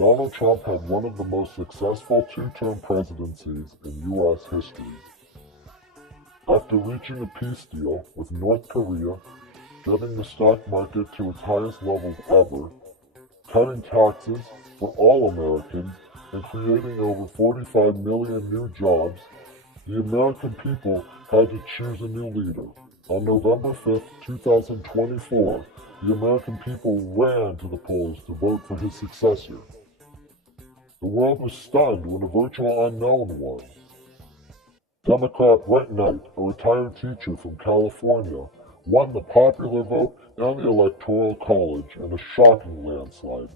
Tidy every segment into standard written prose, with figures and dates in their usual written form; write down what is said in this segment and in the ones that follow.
Donald Trump had one of the most successful two-term presidencies in U.S. history. After reaching a peace deal with North Korea, getting the stock market to its highest levels ever, cutting taxes for all Americans, and creating over 45 million new jobs, the American people had to choose a new leader. On November 5, 2024, the American people ran to the polls to vote for his successor. The world was stunned when a virtual unknown won. Democrat Brett Knight, a retired teacher from California, won the popular vote and the Electoral College in a shocking landslide.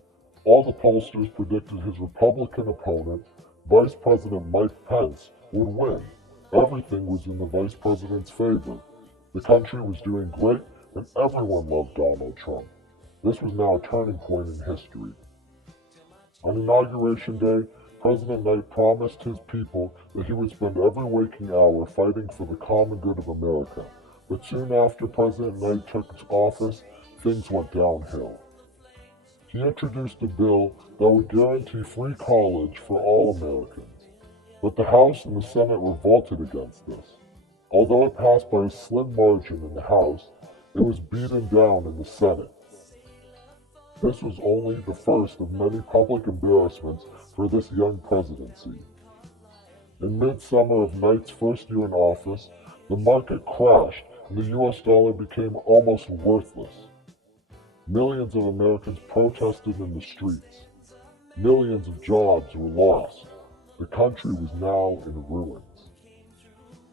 All the pollsters predicted his Republican opponent, Vice President Mike Pence, would win. Everything was in the Vice President's favor. The country was doing great, and everyone loved Donald Trump. This was now a turning point in history. On Inauguration Day, President Knight promised his people that he would spend every waking hour fighting for the common good of America. But soon after President Knight took office, things went downhill. He introduced a bill that would guarantee free college for all Americans. But the House and the Senate revolted against this. Although it passed by a slim margin in the House, it was beaten down in the Senate. This was only the first of many public embarrassments for this young presidency. In midsummer of Knight's first year in office, the market crashed and the US dollar became almost worthless. Millions of Americans protested in the streets. Millions of jobs were lost. The country was now in ruins.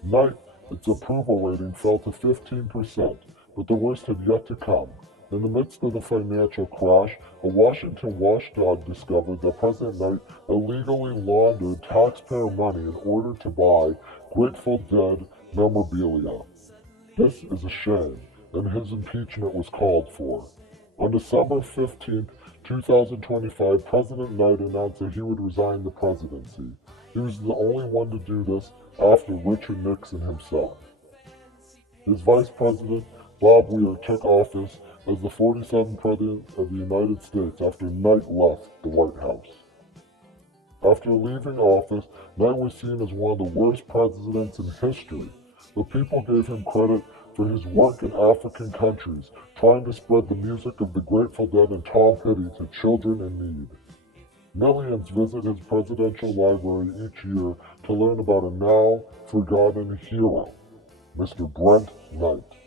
Knight's approval rating fell to 15%, but the worst had yet to come. In the midst of the financial crash, a Washington watchdog discovered that President Knight illegally laundered taxpayer money in order to buy Grateful Dead memorabilia. This is a shame, and his impeachment was called for. On December 15, 2025, President Knight announced that he would resign the presidency. He was the only one to do this after Richard Nixon himself. His vice president, Bob Weir, took office as the 47th President of the United States after Knight left the White House. After leaving office, Knight was seen as one of the worst presidents in history, but people gave him credit for his work in African countries, trying to spread the music of the Grateful Dead and Tom Petty to children in need. Millions visit his presidential library each year to learn about a now forgotten hero, Mr. Brent Knight.